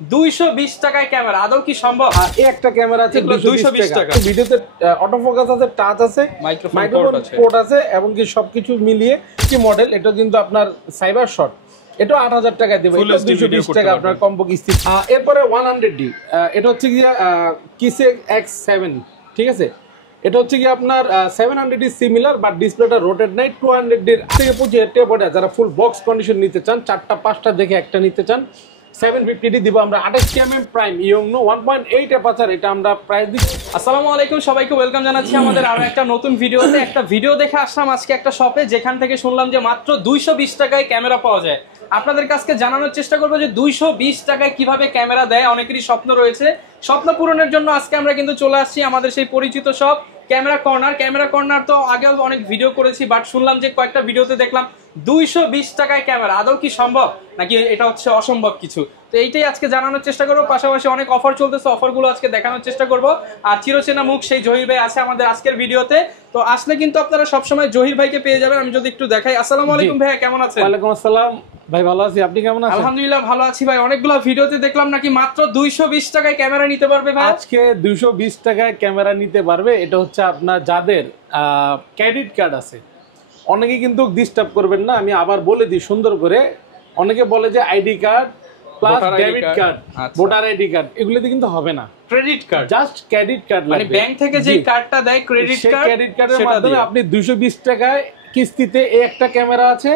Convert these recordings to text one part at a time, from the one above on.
220 টাকায় ক্যামেরা আদৌ কি সম্ভব? এই একটা ক্যামেরা আছে 220 টাকা। ভিডিওতে অটো ফোকাস আছে, টাচ আছে, মাইক্রোফোন পোর্ট আছে এবং কি সবকিছু মিলিয়ে কি মডেল। এটা কিন্তু আপনার সাইবার শট, এটা 8000 টাকায় দেব। এটা 220 টাকা আপনার কম্বো কিস্তি। এরপরে 100D, এটা হচ্ছে কি কিসে X7, ঠিক আছে। এটা হচ্ছে কি আপনার 700D সিমিলার, বাট ডিসপ্লেটা রোটেট নাই। 200D থেকে 25,000 টাকা পড়ে। যারা ফুল বক্স কন্ডিশন নিতে চান, 4টা 5টা দেখে একটা নিতে চান, 750D দিব আমরা। 28mm প্রাইম ইয়ংনো 1.8 অ্যাপারচার, এটা আমরা প্রাইস দিচ্ছি। আসসালামু আলাইকুম, সবাইকে ওয়েলকাম জানাচ্ছি আমাদের আরো একটা নতুন ভিডিওতে। একটা ভিডিও দেখে আসলাম আজকে একটা শপে, যেখান থেকে শুনলাম যে মাত্র 220 টাকায় ক্যামেরা পাওয়া যায়। আপনাদের কাছে জানানোর চেষ্টা করবো যে 220 টাকায় কিভাবে ক্যামেরা দেয়। অনেকেরই স্বপ্ন রয়েছে, স্বপ্ন পূরণের জন্য আজকে আমরা কিন্তু চলে আসছি আমাদের সেই পরিচিত shop camera corner. Camera corner তো আগেও অনেক ভিডিও করেছি, বাট শুনলাম যে কয়েকটা ভিডিওতে দেখলাম 220 টাকায় ক্যামেরা আদৌ কি সম্ভব, নাকি এটা হচ্ছে অসম্ভব কিছু। তো এইটাই আজকে জানানোর চেষ্টা করবো। পাশাপাশি অনেক অফার চলতেছে, অফারগুলো আজকে দেখানোর চেষ্টা করব। আর চিরচেনা মুখ সেই জহির ভাই আছে আমাদের আজকের ভিডিওতে। তো আসলে কিন্তু আপনারা সবসময় জহির ভাইকে পেয়ে যাবেন। আমি যদি একটু দেখাই। আসসালামু আলাইকুম ভাই, কেমন আছেন? ওয়ালাইকুম আসসালাম ভাই, ভালো আছি, আপনি কেমন আছেন? আলহামদুলিল্লাহ ভালো আছি ভাই। অনেকগুলো ভিডিওতে দেখলাম নাকি মাত্র 220 টাকায় ক্যামেরা নিতে পারবে ভাই। আজকে 220 টাকায় ক্যামেরা নিতে পারবে। এটা হচ্ছে আপনার যাদের ক্রেডিট কার্ড আছে, অনেকে কিন্তু ডিস্টার্ব করবেন না, আমি আবার বলে দিই সুন্দর করে। অনেকে বলে যে ID card plus debit card, voter ID card, এগুলোতে কিন্তু হবে না। Credit card, just credit card, মানে ব্যাংক থেকে যে কার্ডটা দেয় ক্রেডিট কার্ড, ক্রেডিট কার্ডের মাধ্যমে আপনি 220 টাকায় কিস্তিতে এই একটা ক্যামেরা আছে,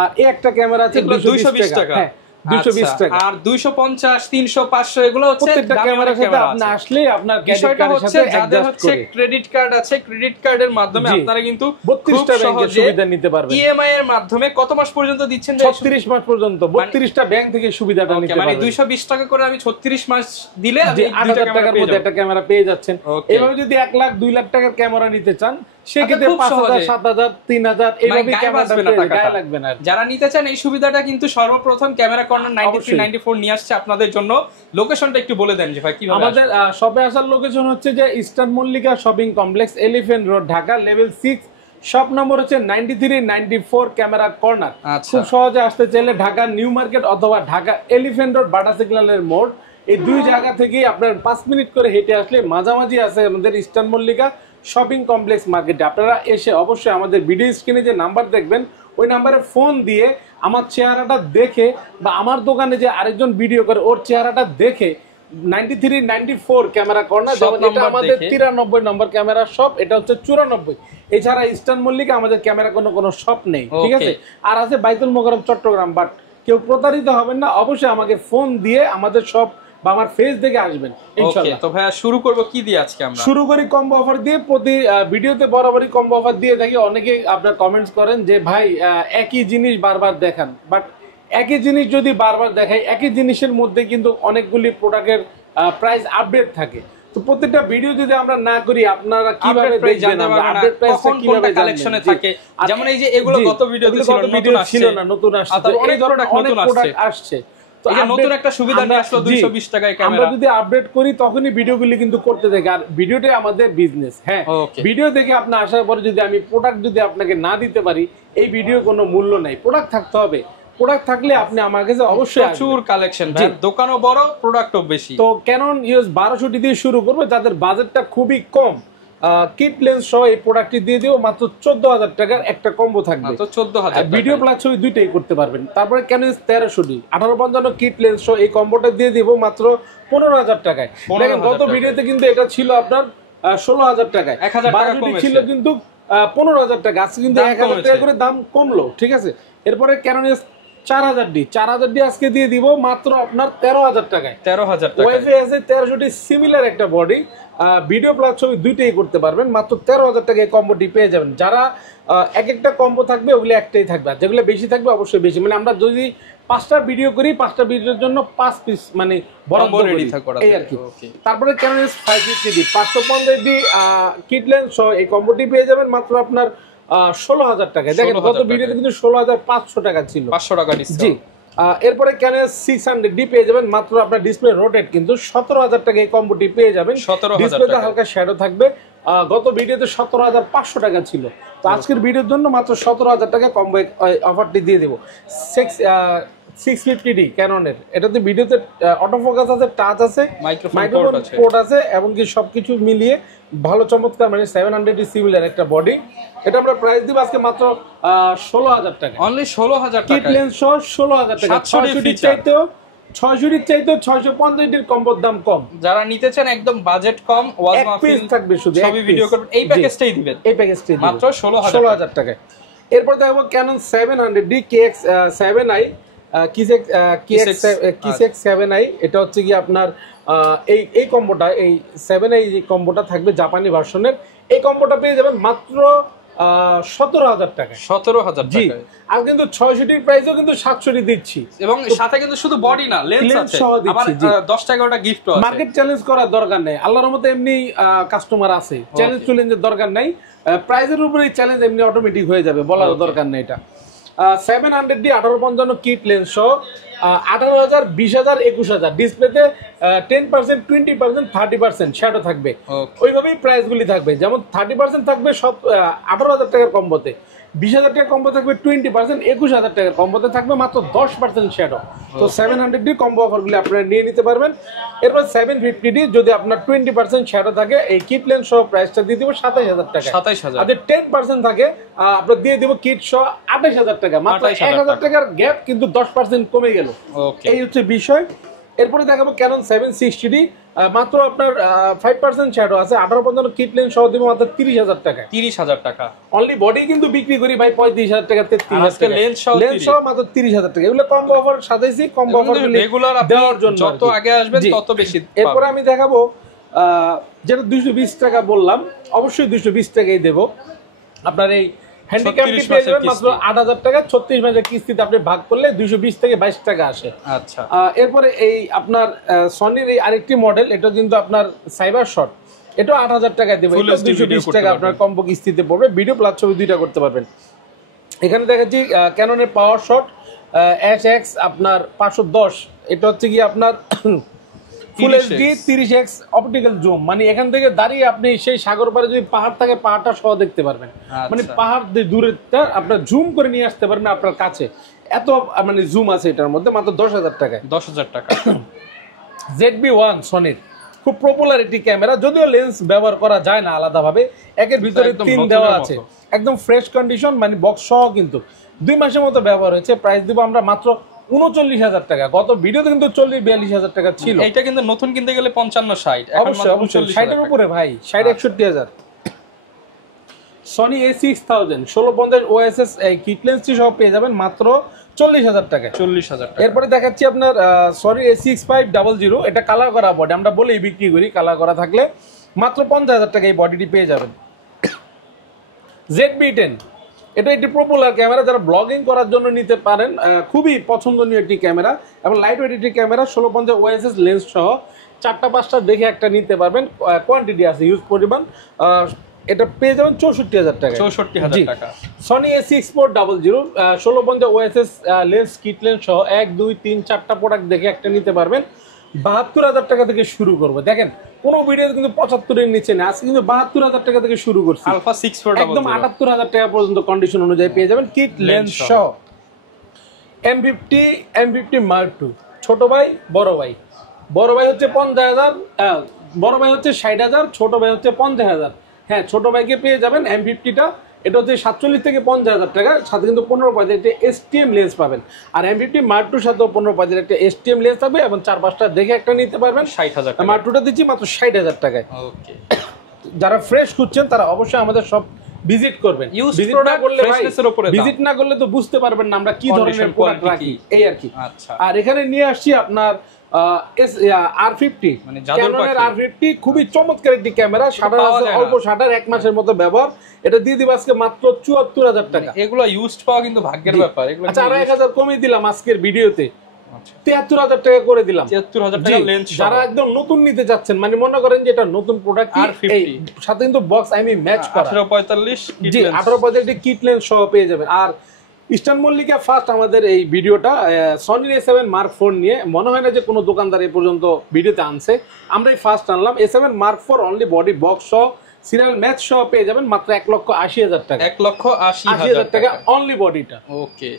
আর এই একটা ক্যামেরা আছে 220 টাকা। হ্যাঁ, 220 টাকা। আর 250, 300, 500 এগুলো হচ্ছে প্রত্যেকটা ক্যামেরার সাথে আপনি আসলে আপনার বিষয়টা হচ্ছে যাদের হচ্ছে ক্রেডিট কার্ড আছে, ক্রেডিট কার্ডের মাধ্যমে আপনারা কিন্তু 32টা ব্যাংকের সুবিধা নিতে পারবেন। ইএমআই এর মাধ্যমে কত মাস পর্যন্ত দিচ্ছেন? 36 মাস পর্যন্ত 32টা ব্যাংক থেকে সুবিধাটা নিতে পারবেন। মানে 220 টাকা করে আমি 36 মাস দিলে আপনি 8000 টাকার মধ্যে একটা ক্যামেরা পেয়ে যাচ্ছেন। এভাবে যদি 1 লাখ 2 লাখ টাকার ক্যামেরা নিতে চান, সেক্ষেত্রে 5000, 7000, 3000 এইভাবে ক্যামেরাটা গায়ে লাগবে না। যারা নিতে চান এই সুবিধাটা কিন্তু সর্বপ্রথম ক্যামেরা কর্নার 9394 নিয়ে আসছে আপনাদের জন্য। লোকেশনটা একটু বলে দেন যে ভাই কিভাবে আমাদের শপে আসার লোকেশন হচ্ছে যে eastern Mallika shopping complex, elephant road, Dhaka, level 6। Shop number হচ্ছে 9394 ক্যামেরা কর্নার। খুব সহজে আসতে চাইলে ঢাকা নিউ মার্কেট অথবা ঢাকা এলিফ্যান্ট রোড বাটা সিগন্যালের মোড়, এই দুই জায়গা থেকেই আপনার 5 মিনিট করে হেঁটে আসলে মাঝামাঝি আছে আমাদের ইস্টার্ন মল্লিকা শপিং কমপ্লেক্স মার্কেটে। আপনারা এসে অবশ্যই আমাদের ভিডিও স্ক্রিনে যে নাম্বার দেখবেন, ওই নাম্বারে ফোন দিয়ে আমার চেহারাটা দেখে, বা আমার দোকানে যে আরেকজন ভিডিও করে ওর চেহারাটা দেখে 9394 ক্যামেরা কর্নার, যেমন এটা আমাদের 93 নম্বর ক্যামেরা শপ, এটা হচ্ছে 94। এছাড়া ইস্টার্ন মল্লিকা আমাদের ক্যামেরা কোনো শপ নেই, ঠিক আছে। আর আছে বাইতুল মোকাররম চট্টগ্রাম। বাট কেউ প্রতারিত হবেন না, অবশ্যই আমাকে ফোন দিয়ে আমাদের শপ বা আমার ফেস দেখে আসবেন ইনশাআল্লাহ। তো ভাইয়া শুরু করব কি দিয়ে আজকে? আমরা শুরু করি কম্বো অফার দিয়ে। প্রতি ভিডিওতে বরাবরই কম্বো অফার দিয়ে থাকি। অনেকে আপনারা কমেন্টস করেন যে ভাই একই জিনিস বারবার দেখান, বাট একই জিনিস যদি বারবার দেখাই, একই জিনিসের মধ্যে কিন্তু অনেকগুলি প্রোডাক্টের প্রাইস আপডেট থাকে। তো প্রত্যেকটা ভিডিও যদি আমরা না করি, আপনারা কিভাবে দেখবেন আপডেট প্রাইসটা কিভাবে কালেকশনে থাকে? যেমন এই যে এগুলো গত ভিডিওতে ছিল না, নতুন আসছে, অনেক ধরনের প্রোডাক্ট আসছে। তো এই নতুন একটা সুবিধা নিয়ে আসলো 220 টাকায় ক্যামেরা। আমরা যদি আপডেট করি তখনই ভিডিওগুলি কিন্তু করতে থাকি। আর ভিডিওটাই আমাদের বিজনেস। হ্যাঁ, ভিডিও দেখে আপনি আসার পরে যদি আমি প্রোডাক্ট যদি আপনাকে না দিতে পারি, এই ভিডিও কোনো মূল্য নাই। প্রোডাক্ট থাকতে হবে, প্রোডাক্ট থাকলে আপনি আমার কাছে অবশ্যই প্রচুর কালেকশন, দোকানও বড়, প্রোডাক্টও বেশি। তো ক্যানন EOS 1200 দিয়ে শুরু করবে, যাদের বাজেটটা খুবই কম। কিট লেন্স সহ এই প্রোডাক্টটি দিয়ে দিব মাত্র 14000 টাকার একটা কম্বো থাকবে। তো 14000 ভিডিও প্লাস ছবি দুইটাই করতে পারবেন। তারপরে ক্যানন 1300D 1855 কিট লেন্স সহ এই কম্বোটা দিয়ে দিব মাত্র 15000 টাকায়। দেখেন গত ভিডিওতে কিন্তু এটা ছিল আপনার 16000 টাকায়, 1000 টাকা কমেছে, ছিল কিন্তু 15000 টাকা। আজকে কিন্তু 1000 টাকা করে দাম কমলো, ঠিক আছে। এরপরে ক্যানন 4000D আজকে দিয়ে দিব মাত্র আপনার 13000 টাকায়। 13000 টাকা। ওয়াইফাই আছে 1300D সিমিলার একটা বডি, ভিডিও প্লাস ছবি দুইটাই করতে পারবেন। মাত্র 13000 টাকায় কম্বোটি পেয়ে যাবেন। যারা এক একটা কম্বো থাকবে, ওগুলো একটাই থাকবে, আর যেগুলো বেশি থাকবে অবশ্যই বেশি। মানে আমরা যদি 5টা ভিডিও করি, 5টা ভিডিওর জন্য 5 পিস মানে বরাবর রেডি থাকবে এই আর কি। তারপরে Canon 550D 550D kit lens সহ এই কম্বোটি পেয়ে যাবেন মাত্র আপনার 16000 টাকায়। দেখেন গত ভিডিওতে কিন্তু 16500 টাকা ছিল, 500 টাকা ডিসকাউন্ট। জি। এরপরে ক্যানন 600D পেয়ে যাবেন মাত্র আপনার ডিসপ্লে রোটেট, কিন্তু 17000 টাকা এই কম্বোটি পেয়ে যাবেন। ডিসপ্লেতে হালকা শ্যাডো থাকবে। গত ভিডিওতে 17500 টাকা ছিল, তো আজকের ভিডিওর জন্য মাত্র 17000 টাকা কম্বো অফারটি দিয়ে দেবো। 650D ক্যাননের, এটাতে ভিডিওতে অটো ফোকাস আছে, টাচ আছে, মাইক্রোফোন পোর্ট আছে, এবং কি সবকিছু মিলিয়ে ভালো চমৎকার মানে 700D সিমিলার একটা বডি। এটা আমরা প্রাইস দিব আজকে মাত্র 16,000 টাকা, অনলি 16,000 টাকা, কিট লেন্স সহ 16,000 টাকা। 600D চাইতেও 650 এর কম্বোর দাম কম। যারা নিতে চান একদম বাজেট কম, ওয়াজ মাহফিল থাকবে, শুধু সবই ভিডিও করবেন, এই প্যাকেজটাই দিবেন, এই প্যাকেজটাই মাত্র 16,000 টাকা। এরপর দেখো Canon 700D KX7i Kisex7i, এটা হচ্ছে কি আপনার এই কম্বোটা, এই 7i যে কম্বোটা থাকবে জাপানি ভার্সনের, এই কম্বোটা পেয়ে যাবেন মাত্র 17,000 টাকা। 17,000 জি, আর কিন্তু 600 প্রাইসও কিন্তু 700 দিচ্ছি, এবং সাথে কিন্তু শুধু বডি না, লেন্স আছে, আবার 10 গিফট আছে। মার্কেট চ্যালেঞ্জ করার দরকার নেই, আল্লাহর রহমতে এমনি কাস্টমার আছে, চ্যালেঞ্জ চ্যালেঞ্জের দরকার নাই, প্রাইজের উপরেই চ্যালেঞ্জ এমনি অটোমেটিক হয়ে যাবে, বলার দরকার নেই। এটা 700D 1855 কিট লেন্স সহ 18,000, 20,000, 21,000, ডিসপ্লেতে 10%, 20%, 30% শ্যাডো থাকবে। ওইভাবেই প্রাইসগুলি থাকবে, যেমন 30% থাকবে সব 18,000 টাকার কম্বোতে, 20,000 টাকার কম্বো থাকবে 20%, 21,000 টাকার কম্বোতে থাকবে মাত্র 10% শ্যাডো। তো 700D কম্বো অফারগুলি আপনারা নিয়ে নিতে পারবেন। এরপর 750D যদি আপনার 20% শ্যাডো থাকে, এই কিট লেন্স সহ প্রাইসটা দিয়ে দিব 27,000 টাকা। 27,000 আর 10% থাকে আপনার দিয়ে দিব কিট সহ 28,000 টাকা, মাত্র 1,000 টাকার গ্যাপ, কিন্তু 10% কমে গেল। এই হচ্ছে বিষয়। এরপরে দেখাবো Canon 760D, মাত্র আপনার 5% শ্যাডো আছে, 1855 কিট লেন্স সহ দিব মাত্র 30,000 টাকা। 30,000 টাকা অনলি বডি কিন্তু বিক্রি করি ভাই 35,000 টাকা, 33,000 টাকা, লেন্স সহ মাত্র 30,000 টাকা। এগুলো কম্বো অফার সাজাইছি, কম্বো অফার রেগুলার দেওয়ার জন্য, যত আগে আসবেন তত বেশি। এরপরে আমি দেখাবো যেটা 220 টাকা বললাম, অবশ্যই 220 টাকাই দেব। আপনার এই হ্যান্ডিক্যাপটি পেয়ে যাবেন মাত্র 8,000 টাকা, 36 মাসের কিস্তিতে আপনি ভাগ করলে 220 থেকে 22 টাকা আসে। আচ্ছা, এরপরে এই আপনার সনির এই আরেকটি মডেল, এটা কিন্তু আপনার সাইবার শট, এটা 8,000 টাকা দেবো, 220 টাকা আপনার কম্বো কিস্তিতে পড়বে, ভিডিও প্লাস ছবি দুইটা করতে পারবেন। এখানে দেখাচ্ছি ক্যাননের পাওয়ার শট SX আপনার 510, এটা হচ্ছে কি আপনার full HD 30x optical zoom, মানে এখান থেকে দাঁড়িয়ে আপনি সেই সাগর পাড়ে যদি পাহাড় থাকে পাহাড়টা সহ দেখতে পারবেন, মানে পাহাড় দূরেরটা আপনার জুম করে নিয়ে আসতে পারবেন আপনার কাছে, এত মানে জুম আছে এটার মধ্যে, মাত্র 10,000 টাকায়। 10,000 টাকা। ZB-1 সনির খুব পপুলার একটি ক্যামেরা, যদিও লেন্স ব্যবহার করা যায় না আলাদাভাবে, একের ভিতরে 3 দেওয়া আছে, একদম ফ্রেশ কন্ডিশন, মানে বক্স সহ কিন্তু 2 মাসের মতো ব্যবহার হয়েছে। প্রাইস দিব আমরা মাত্র 39,000 টাকা। গত ভিডিওতে কিন্তু 40-42,000 টাকা ছিল, এটা কিন্তু নতুন কিনতে গেলে 55-60, অবশ্যই 60 এর উপরে ভাই, 60-61,000। সনি A6000 1650 OSS এই কিট লেন্সটি সহ পেয়ে যাবেন মাত্র 40,000 টাকা। 40,000 টাকা। এরপরে দেখাচ্ছি আপনার সনি A6500, এটা কালার করা বডি, আমরা বলেই বিক্রি করি, কালার করা থাকলে মাত্র 50,000 টাকা এই বডিটি পেয়ে যাবেন। ZB-10, এটা একটি পপুলার ক্যামেরা, যারা ব্লগিং করার জন্য নিতে পারেন, খুবই পছন্দনীয় একটি ক্যামেরা এবং লাইট ওয়েট একটি ক্যামেরা, 1650 OSS লেন্স সহ 4টা-5টা দেখে একটা নিতে পারবেন, কোয়ান্টিটি আছে হিউজ পরিমাণ। এটা পেয়ে যাবেন 64,000 টাকা। 64,000 টাকা। Sony A6400 1650 OSS lens kit lens সহ 1 2 3 4টা প্রোডাক্ট দেখে একটা নিতে পারবেন, 72,000 টাকা থেকে শুরু করবো। দেখেন কোনো ভিডিও কিন্তু 75 এর নিচে না, আজকে কিন্তু 72,000 টাকা থেকে শুরু করছি, আলফা 6400 একদম 78,000 টাকা পর্যন্ত কন্ডিশন অনুযায়ী পেয়ে যাবেন কিট লেন্স সহ। M50 Mark II, ছোট ভাই বড় ভাই, বড় ভাই হচ্ছে 50,000, বড় ভাই হচ্ছে 60,000, ছোট ভাই হচ্ছে 50,000। হ্যাঁ, ছোট ভাইকে পেয়ে যাবেন M50টা, এটা হচ্ছে 47 থেকে 50,000 টাকা, সাথে কিন্তু 15-50 একটা STM লেন্স পাবেন। আর M50 Mark II সাথে 15-50 একটা STM লেন্স থাকবে এবং 4-5টা দেখে একটা নিতে পারবেন। 60,000 টাকা। Mark IIটা দিচ্ছি মাত্র 60,000 টাকায়। ওকে, যারা ফ্রেশ খুঁজছেন তারা অবশ্যই আমাদের সব ভিজিট করবেন। ভিজিট না করলে ভিজিট না করলে তো বুঝতে পারবেন না আমরা কি ধরনের প্রোডাক্ট রাখি, এই আর কি। আচ্ছা, আর এখানে নিয়ে আসছি আপনার R50, মানে ক্যাননের R50, খুবই চমৎকার একটি ক্যামেরা, শাটার আছে অল্প শাটার, 1 মাসের মতো ব্যবহার, এটা দিয়ে দিব আজকে মাত্র 74,000 টাকা। এগুলো ইউজড পাওয়া কিন্তু ভাগ্যের ব্যাপার। এগুলো আচ্ছা, 1,000 কমিয়ে দিলাম আজকের ভিডিওতে, 73,000 টাকা করে দিলাম। 73,000 টাকা লেন্স। যারা একদম নতুন নিতে যাচ্ছেন, মানে মনে করেন যে এটা নতুন প্রোডাক্ট, সাথে কিন্তু বক্স ম্যাচ করা 1845, জি 1845 কিট লেন্স সহ পেয়ে যাবেন। আর ইস্টার্ন মল্লিকা ফার্স্ট আমাদের এই ভিডিওটা সনির A7 Mark IV নিয়ে, মনে হয় না যে কোনো দোকানদার এ পর্যন্ত ভিডিওতে আনছে, আমরাই ফার্স্ট আনলাম। A7 Mark IV only body box সহ সিরিয়াল ম্যাচ সহ পেয়ে যাবেন মাত্র 1,80,000 টাকা। 1,80,000 টাকা অনলি বডিটা। ওকে,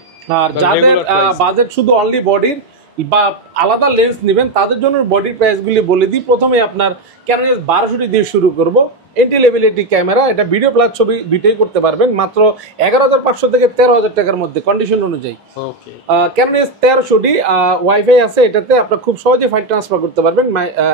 আর যাদের বাজেট শুধু অনলি বডির বা আলাদা লেন্স নেবেন তাদের জন্য বডির প্রাইসগুলি বলে দিই। প্রথমে আপনার ক্যানন S1200 দিয়ে শুরু করব। এন্ট্রি লেভেল একটি ক্যামেরা, এটা ভিডিও প্লাস ছবি দুইটাই করতে পারবেন মাত্র 11,500 থেকে 13,000 টাকার মধ্যে কন্ডিশন অনুযায়ী। ওকে, ক্যানন S1300 ওয়াইফাই আছে, এটাতে আপনারা খুব সহজে ফাইল ট্রান্সফার করতে পারবেন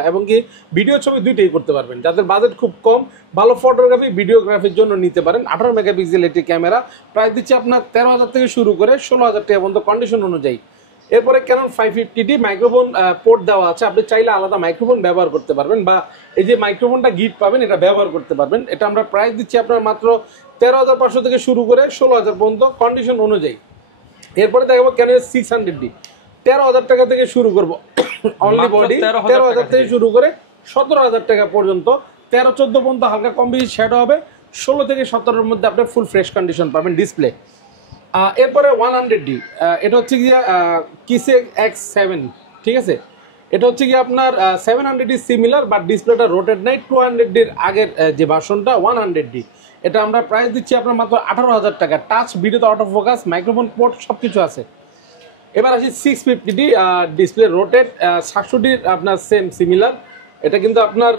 এবং কি ভিডিও ছবি দুইটাই করতে পারবেন। যাদের বাজেট খুব কম, ভালো ফটোগ্রাফি ভিডিওগ্রাফির জন্য নিতে পারেন। 18 মেগাপিক্সেল একটি ক্যামেরা, প্রাইস দিচ্ছে আপনার 13,000 থেকে শুরু করে 16,000 টাকা পর্যন্ত কন্ডিশন অনুযায়ী। এরপরে ক্যানন 550D মাইক্রোফোন পোর্ট দেওয়া আছে, আপনি চাইলে আলাদা মাইক্রোফোন ব্যবহার করতে পারবেন বা এই যে মাইক্রোফোনটা গিফট পাবেন এটা ব্যবহার করতে পারবেন। এটা আমরা প্রাইস দিচ্ছি আপনার মাত্র 13,500 থেকে শুরু করে 16,000 পর্যন্ত কন্ডিশন অনুযায়ী। এরপরে দেখাবো ক্যানন S600D, 13,000 টাকা থেকে শুরু করবো অনলি বডি, 13,000 থেকে শুরু করে 17,000 টাকা পর্যন্ত। 13-14 পর্যন্ত হালকা কম বেশি শ্যাডো হবে, 16 থেকে 17-এর মধ্যে আপনি ফুল ফ্রেশ কন্ডিশন পাবেন ডিসপ্লে। এরপরে 100D, এটা হচ্ছে গিয়ে কিসে X7, ঠিক আছে। এটা হচ্ছে কি আপনার 700D সিমিলার, বাট ডিসপ্লেটা রোটেট নাই। 200D আগের যে ভার্সনটা 100D, এটা আমরা প্রাইস দিচ্ছি আপনার মাত্র 18,000 টাকা। টাচ, ভিডিওতে অটো ফোকাস, মাইক্রোফোন পোর্ট সব কিছু আছে। এবার আসি 650D, ডিসপ্লে রোটেট, 700D আপনার সেম সিমিলার। এটা কিন্তু আপনার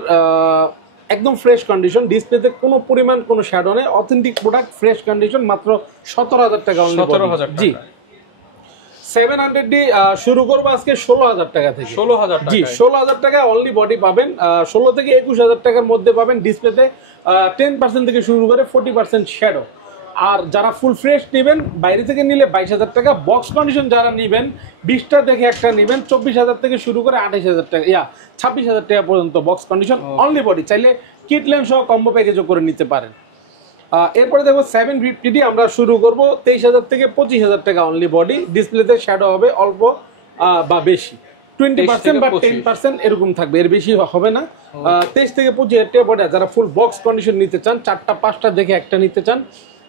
একদম ফ্রেশ কন্ডিশন, ডিসপ্লেতে কোনো পরিমাণ কোনো শ্যাডো নেই, অথেন্টিক প্রোডাক্ট, ফ্রেশ কন্ডিশন, মাত্র 17,000 টাকা। 17,000 জি। 700D শুরু করবো আজকে 16,000 টাকা থেকে। 16,000 জি, 16,000 টাকা অনলি বডি পাবেন। 16 থেকে 21,000 টাকার মধ্যে পাবেন ডিসপ্লেতে 10% থেকে শুরু করে 40% শ্যাডো। আর যারা ফুল ফ্রেশ নেবেন বাইরে থেকে নিলে 22,000 টাকা। বক্স কন্ডিশন যারা নেবেন 20টা দেখে একটা নেবেন 24,000 থেকে শুরু করে 28,000 টাকা, 26,000 টাকা পর্যন্ত বক্স কন্ডিশন অনলি বডি। চাইলে কিট লেন্স সহ কম্বো প্যাকেজও করে নিতে পারেন। এরপরে দেখো 750D আমরা শুরু করব 23,000 থেকে 25,000 টাকা অনলি বডি। ডিসপ্লেতে শ্যাডো হবে অল্প বা বেশি, 20% বা 10% এরকম থাকবে, এর বেশি হবে না। 23 থেকে 25,000 টাকা বডি। যারা ফুল বক্স কন্ডিশন নিতে চান, 4টা 5টা দেখে একটা নিতে চান,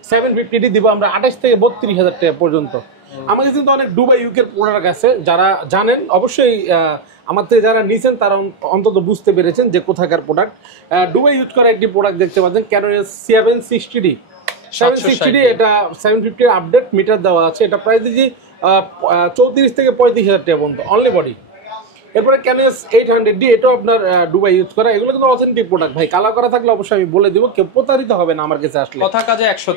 750D দিব আমরা 28 থেকে 32,000 টাকা পর্যন্ত। আমাদের কিন্তু অনেক দুবাই ইউকের প্রোডাক্ট আছে, যারা জানেন অবশ্যই আমার থেকে যারা নিয়েছেন তারা অন্তত বুঝতে পেরেছেন যে কোথাকার প্রোডাক্ট। দুবাই ইউজ করা একটি প্রোডাক্ট দেখতে পাচ্ছেন ক্যানন S760D। 760D এটা 750 আপডেট মিটার দেওয়া আছে, এটা প্রাইস দিচ্ছি 34 থেকে 35,000 টাকা পর্যন্ত অনলি বডি। এরপরে ক্যানন S800D, এটাও আপনার দুবাই ইউজ করা। এগুলো কিন্তু অথেন্টিক প্রোডাক্ট ভাই, কালার করা থাকলে অবশ্যই আমি বলে দিব, কেউ প্রতারিত হবে না আমার কাছে আসলে। কথা কাজে 100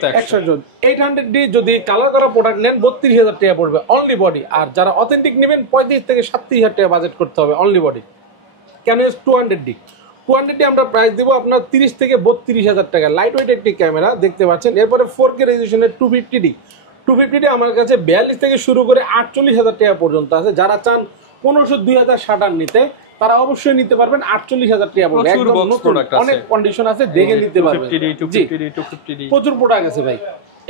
800D যদি কালার করা প্রোডাক্ট নেন 32,000 টাকা পড়বে অনলি বডি। আর যারা অথেন্টিক নেবেন 35 থেকে 37,000 টাকা বাজেট করতে হবে only body. Canon S200D, 200D আমরা প্রাইস দিব আপনার 30 থেকে 32,000 টাকা। লাইট ওয়েট একটি ক্যামেরা দেখতে পাচ্ছেন। এরপরে 4K রেজোলিউশনের 250D আমার কাছে 42 থেকে শুরু করে 48,000 টাকা পর্যন্ত আছে। যারা চান 1500 2000 শাটার নিতে তারা অবশ্যই নিতে পারবেন 48,000 টাকা পড়বে। একদম নতুন, অনেক কন্ডিশন আছে, দেখে নিতে পারবেন। প্রচুর প্রোডাক্ট আছে ভাই।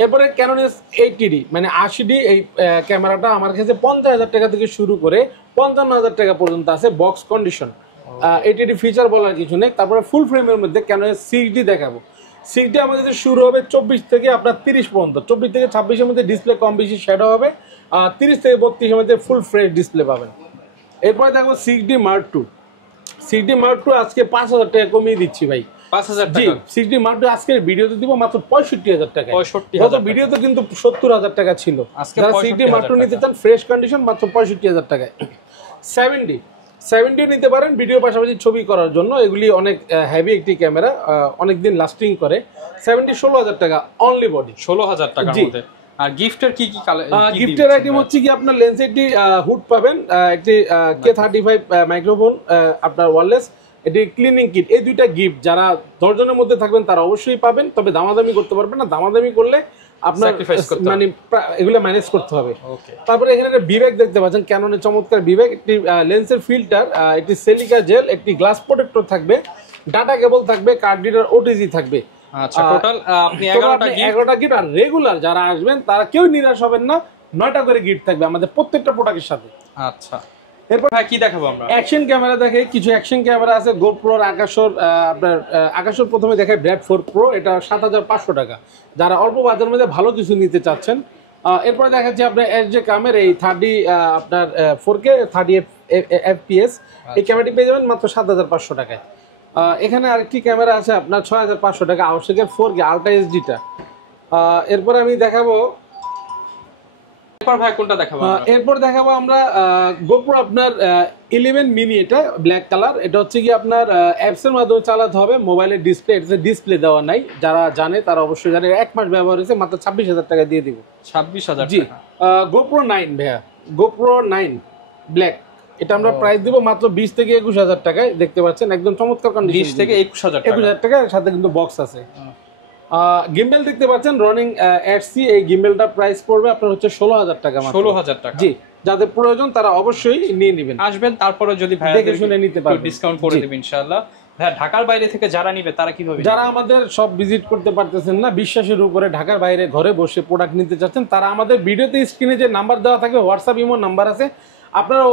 এরপরে ক্যানন S80D মানে 80D, এই ক্যামেরাটা আমার কাছে 50,000 টাকা থেকে শুরু করে 55,000 টাকা পর্যন্ত আছে বক্স কন্ডিশন। 80D ফিচার বলার কিছু নেই। তারপরে ফুল ফ্রেমের মধ্যে ক্যানন S6D দেখাবো। 6D আমাদের কাছে শুরু হবে 24 থেকে আপনার 30 পর্যন্ত। 24 থেকে 26-এর মধ্যে ডিসপ্লে কম বেশি শ্যাডো হবে, 30 থেকে 32-এর মধ্যে ফুল ফ্রেশ ডিসপ্লে পাবেন। এরপরে দেখো 6D Mark II। 6D Mark II আজকে 5,000 টাকা কমিয়ে দিচ্ছি ভাই, 5,000 টাকা। 6D Mark II আজকের ভিডিওতে দিব মাত্র 65,000 টাকা। গত ভিডিওতে কিন্তু 70,000 টাকা ছিল। যারা 6D Mark II নিতে চান ফ্রেশ কন্ডিশন মাত্র 65,000 টাকায়। 7D নিতে পারেন ভিডিও পাশাপাশি ছবি করার জন্য। এগুলি অনেক হেভি একটি ক্যামেরা, অনেকদিন লাস্টিং করে। 7D 16,000 টাকা অনলি বডি, 16,000 টাকার মধ্যে। আর গিফটের কি গিফটের আইটেম হচ্ছে কি আপনার লেন্স একটি হুড পাবেন, একটি K35 মাইক্রোফোন আপনার ওয়্যারলেস, এটি ক্লিনিং কিট। এই দুইটা গিফট যারা 10 জনের মধ্যে থাকবেন তারা অবশ্যই পাবেন, তবে দামাদামি করতে পারবেন না। দামাদামি করলে আপনার মানে এগুলো ম্যানেজ করতে হবে। তারপরে এখানে একটা বিবেক দেখতে পাচ্ছেন, ক্যাননের চমৎকার বিবেক, একটি লেন্সের ফিল্টার, একটি সিলিকা জেল, একটি গ্লাস প্রোটেক্টর থাকবে, ডাটা কেবল থাকবে, কার্ড রিডার ওটিজি থাকবে। আচ্ছা, টোটাল আপনি 11টা গিফট। আর রেগুলার যারা আসবেন তারা কেউ নিরাশ হবেন না, 9টা করে গিফট থাকবে আমাদের প্রত্যেকটা প্রোডাক্টের সাথে। আচ্ছা, এরপর কি দেখাবো আমরা? অ্যাকশন ক্যামেরা দেখে কিছু অ্যাকশন ক্যামেরা আছে গোপ্রোর, আকাশর। আপনার আকাশর প্রথমে দেখায় ব্র্যাড 4 প্রো, এটা 7,500 টাকা যারা অল্প বাজারের মধ্যে ভালো কিছু নিতে চাচ্ছেন। এরপরে দেখাচ্ছি আপনার SJ কামের এই 30 আপনার 4K 30 FPS, এই ক্যামেরাটি পেয়ে যাবেন মাত্র 7,500 টাকায়। এখানে আরেকটি ক্যামেরা আছে আপনার 6,500 টাকা, আউটসেকের 4K আলট্রা এইচডিটা। এরপরে আমি দেখাবো এরপর ভাই কোনটা দেখাবো? এরপর দেখাবো আমরা GoPro আপনার 11 মিনি, এটা ব্ল্যাক কালার। এটা হচ্ছে কি আপনার অ্যাপস এর মাধ্যমে চালাতে হবে, মোবাইলের ডিসপ্লে, এটা ডিসপ্লে দেওয়া নাই। যারা জানে তারা অবশ্যই জানে। 1 মাস ব্যবহার হয়েছে, মাত্র 26,000 টাকা দিয়ে দিব। 26,000 জি। GoPro 9 ভাইয়া, GoPro 9 ব্ল্যাক, এটা আমরা প্রাইস দিব মাত্র 20 থেকে 21,000 টাকায়। দেখতে পাচ্ছেন একদম চমৎকার কন্ডিশন। 20 থেকে 21,000 টাকা, সাথে কিন্তু বক্স আছে। গিম্বেল দেখতে পাচ্ছেন রনিং এটসি, এই গিম্বেলটা প্রাইস পড়বে আপনার হচ্ছে 16,000 টাকা মাত্র। 16,000 টাকা। জি, যাদের প্রয়োজন তারা অবশ্যই নিয়ে নেবেন, আসবেন, তারপরে যদি ভাই দেখে শুনে নিতে পারবেন, ডিসকাউন্ট করে দেব ইনশাআল্লাহ। ভাই ঢাকার বাইরে থেকে যারা নিবে তারা কিভাবে? যারা আমাদের সব ভিজিট করতে পারতেছেন না, বিশ্বাসের উপরে ঢাকার বাইরে ঘরে বসে প্রোডাক্ট নিতে চাচ্ছেন, তারা আমাদের ভিডিওতে স্ক্রিনে যে নাম্বার দেওয়া থাকে, হোয়াটসঅ্যাপ ইমো নাম্বার আছে, আপনারা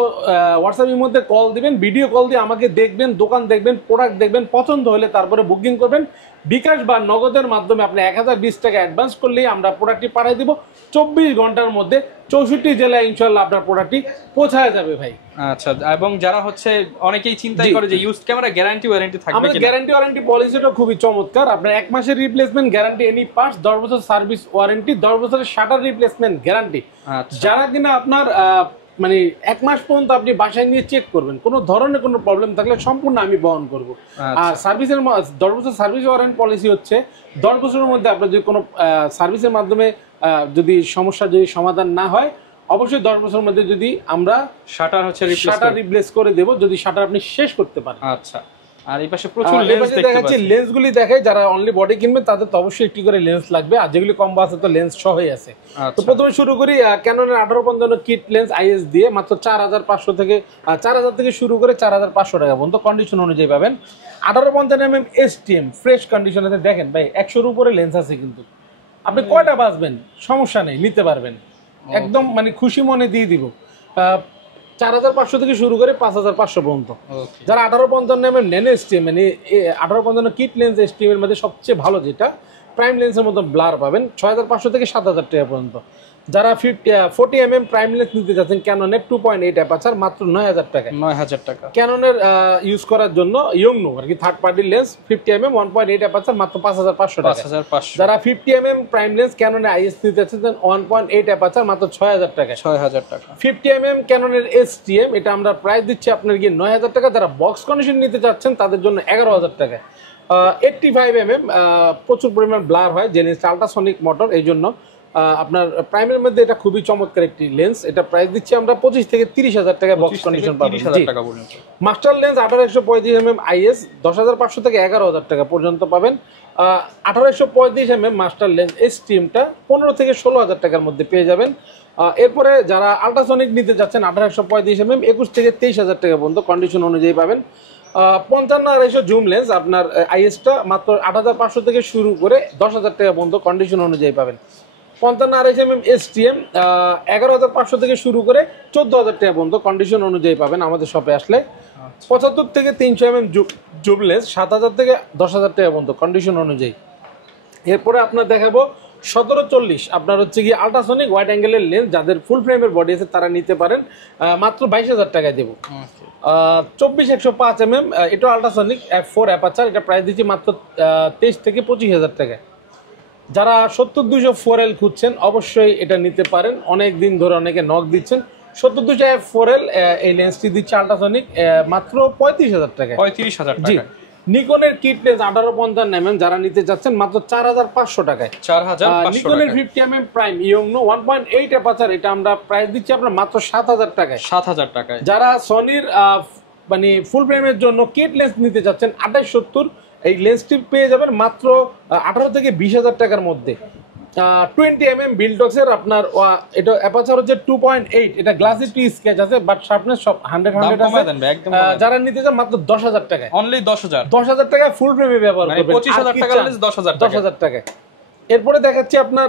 হোয়াটসঅ্যাপ ইমোতে কল দিবেন, ভিডিও কল দিয়ে আমাকে দেখবেন, দোকান দেখবেন, প্রোডাক্ট দেখবেন, পছন্দ হলে তারপরে বুকিং করবেন। বিকাশ বা নগদের মাধ্যমে আপনি 1020 টাকা অ্যাডভান্স করলেই আমরা প্রোডাক্টটি পাঠিয়ে দিব 24 ঘন্টার মধ্যে। 64 জেলায় ইনশাআল্লাহ আপনার প্রোডাক্টটি পৌঁছায় যাবে ভাই। আচ্ছা, এবং যারা হচ্ছে অনেকেই চিন্তাই করে যে ইউজড ক্যামেরা গ্যারান্টি ওয়ারেন্টি থাকবে কিনা, আমাদের গ্যারান্টি ওয়ারেন্টি পলিসিটা খুবই চমৎকার। আপনার 1 মাসের রিপ্লেসমেন্ট গ্যারান্টি, এনি পার্টস, 10 বছর সার্ভিস ওয়ারেন্টি, 10 বছরের শাটার রিপ্লেসমেন্ট গ্যারান্টি। যারা কিনা আপনার মানে 1 মাস পর্যন্ত আপনি বাসায় নিয়ে চেক করবেন, কোনো ধরনের কোনো প্রবলেম থাকলে সম্পূর্ণ আমি বহন করব। আর সার্ভিসের 10 বছর সার্ভিস ওয়ারেন্টি পলিসি হচ্ছে 10 বছরের মধ্যে আপনার যদি কোনো সার্ভিসের মাধ্যমে যদি সমস্যা যদি সমাধান না হয়, অবশ্যই 10 বছরের মধ্যে যদি আমরা শাটার রিপ্লেস করে দেব, যদি শাটার আপনি শেষ করতে পারেন। আচ্ছা, আর এই পাশে প্রচুর লেন্স দেখতে পাচ্ছি। লেন্সগুলি দেখাই, যারা অনলি বডি কিনবেন তাদের তো অবশ্যই একটি করে লেন্স লাগবে, আর যেগুলি কম্বো আছে তো লেন্স সহই আছে। তো প্রথমে শুরু করি ক্যাননের 1855 কিট লেন্স আইএস দিয়ে মাত্র 4,500 থেকে 4,000 থেকে শুরু করে 4,500 টাকা পর্যন্ত কন্ডিশন অনুযায়ী পাবেন। 1855 STM ফ্রেশ কন্ডিশন আছে। দেখেন ভাই 100-এর উপরে লেন্স আছে, কিন্তু আপনি কয়টা বাঁচবেন সমস্যা নেই, নিতে পারবেন, একদম মানে খুশি মনে দিয়ে দিব। 4,500 থেকে শুরু করে 5,500 পর্যন্ত। যারা 1855 ন্যানো STM মানে 1855 কিট লেন্স STM এর মধ্যে সবচেয়ে ভালো যেটা প্রাইম লেন্সের মতো ব্লার পাবেন 6,500 থেকে 7,000 টাকা পর্যন্ত। যারা 40mm প্রাইম লেন্স নিতে যাচ্ছেন ক্যাননের 2.8 অ্যাপারচার মাত্র 9,000 টাকা। 9,000 টাকা। ক্যাননের ইউজ করার জন্য ইয়ংনো আর কি third party lens 50mm 1.8 aperture মাত্র 5,500 টাকা। 5,500। যারা 50mm প্রাইম লেন্স ক্যাননের আইএস নিতে যাচ্ছেন 1.8 অ্যাপারচার মাত্র 6,000 টাকা। 6,000 টাকা। 50mm ক্যাননের STM এটা আমরা প্রাইস দিচ্ছি আপনার গিয়ে 9,000 টাকা। যারা বক্স কন্ডিশন নিতে যাচ্ছেন তাদের জন্য 11,000 টাকা। 85mm প্রচুর পরিমাণ ব্লার হয়, যে লেন্সটা আল্ট্রাসনিক মোটর, এই জন্য আপনার প্রাইমের মধ্যে এটা খুবই চমৎকার একটি লেন্স। এটা প্রাইস দিচ্ছি আমরা 25 থেকে 30,000 টাকা বক্স কন্ডিশন পাবেন। মাস্টার লেন্স 1835mm আইএস 10,500 থেকে 11,000 টাকা পর্যন্ত পাবেন। 1835mm মাস্টার লেন্স STMটা 15 থেকে 16,000 টাকার মধ্যে পেয়ে যাবেন। এরপরে যারা আল্ট্রাসনিক নিতে যাচ্ছেন 1835mm 21 থেকে 23,000 টাকা পর্যন্ত কন্ডিশন অনুযায়ী পাবেন। 55-250 জুম লেন্স আপনার আইএসটা মাত্র 8,500 থেকে শুরু করে 10,000 টাকা পর্যন্ত কন্ডিশন অনুযায়ী পাবেন। 55-250mm STM 11,500 থেকে শুরু করে 14,000 টাকা পর্যন্ত কন্ডিশন অনুযায়ী পাবেন আমাদের শপে আসলে। 75 থেকে 300mm জুম লেন্স 7,000 থেকে 10,000 টাকা পর্যন্ত কন্ডিশন অনুযায়ী। এরপরে আপনার দেখাবো 1740 আপনার হচ্ছে কি আল্ট্রাসনিক ওয়াইড অ্যাঙ্গেলের লেন্স, যাদের ফুল ফ্রেমের বডি আছে তারা নিতে পারেন, মাত্র 22,000 টাকায় দেবো। 24-105mm এটা আল্ট্রাসনিক f4 অ্যাপারচার, এটা প্রাইস দিচ্ছি মাত্র 23 থেকে 25,000 টাকায়। যারা 70-200 4L খুঁজছেন অবশ্যই এটা নিতে পারেন, অনেক দিন ধরে অনেকে নক দিচ্ছেন। 70-200 f4L এই লেন্সটি দিচ্ছে আল্ট্রাসনিক মাত্র 35,000 টাকায়। 35,000 টাকা। জি। নিকনের কিট লেন্স 1855mm যারা নিতে যাচ্ছেন মাত্র 4,500 টাকায়। 4,500 নিকনের 50mm প্রাইম ইয়ংনো 1.8 অ্যাপারচার এটা আমরা প্রাইস দিচ্ছি আপনার মাত্র 7,000 টাকায়। 7,000 টাকায়। যারা সনির মানে ফুল ফ্রেমের জন্য কিট লেন্স নিতে যাচ্ছেন 2870 এই লেন্সটি পেয়ে যাবেন মাত্র 18 থেকে 20,000 টাকার মধ্যে। 20mm বিলটক্সের আপনার এটা অ্যাপারচার হচ্ছে 2.8, এটা গ্লাসি টু স্কেচ আছে বাট শার্পনেস সব 100 আছে। যারা নিতে চান মাত্র 10,000 টাকায়, অনলি 10,000 টাকায় ফুল ফ্রেমে ব্যবহার করবেন। 25,000 টাকা লেন্স 10,000 টাকায়। এরপরে দেখাচ্ছি আপনার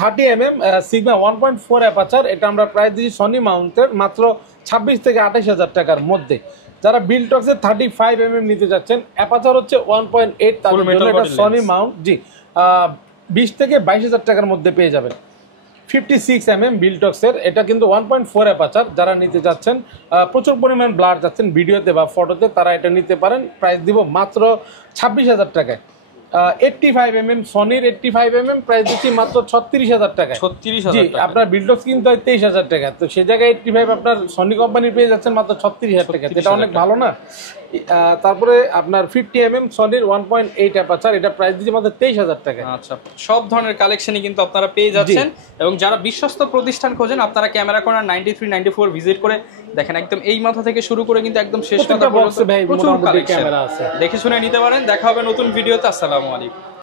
30mm সিগমা 1.4 অ্যাপারচার, এটা আমরা প্রাইস দিচ্ছি সনি মাউন্টের মাত্র 26 থেকে 28,000 টাকার মধ্যে। যারা বিলটক্সের 35mm নিতে যাচ্ছেন অ্যাপারচার হচ্ছে 1.8, তার জন্য এটা সনি মাউন্ট। জি, 20 থেকে 22,000 টাকার মধ্যে পেয়ে যাবেন। 56mm বিলটক্সের এটা কিন্তু 1.4 অ্যাপারচার, যারা নিতে যাচ্ছেন প্রচুর পরিমাণ ব্লার যাচ্ছেন ভিডিওতে বা ফটোতে তারা এটা নিতে পারেন, প্রাইস দিব মাত্র 26,000 টাকায়। 85mm সনির 85mm প্রাইস দিচ্ছি মাত্র 36,000 টাকা। 36,000 টাকা। আপনার বিল্ডক্স কিন্তু 23,000 টাকা, তো সেই জায়গায় 85 আপনার সনি কোম্পানির পেয়ে যাচ্ছেন মাত্র 36,000 টাকা, যেটা অনেক ভালো না? তারপরে আপনার 50mm সনির 1.8 অ্যাপারচার, এটা প্রাইস দিচ্ছি মাত্র 23,000 টাকা। আচ্ছা, সব ধরনের কালেকশনই কিন্তু আপনারা পেয়ে যাচ্ছেন, এবং যারা বিশ্বস্ত প্রতিষ্ঠান খোঁজেন আপনারা ক্যামেরা কর্নার 93, 94 ভিজিট করে দেখেন। একদম এই মাথা থেকে শুরু করে কিন্তু একদম শেষ মাথা পর্যন্ত প্রচুর কালেকশন, দেখে শুনে নিতে পারেন। দেখা হবে নতুন ভিডিওতে। আসসালামু আলাইকুম।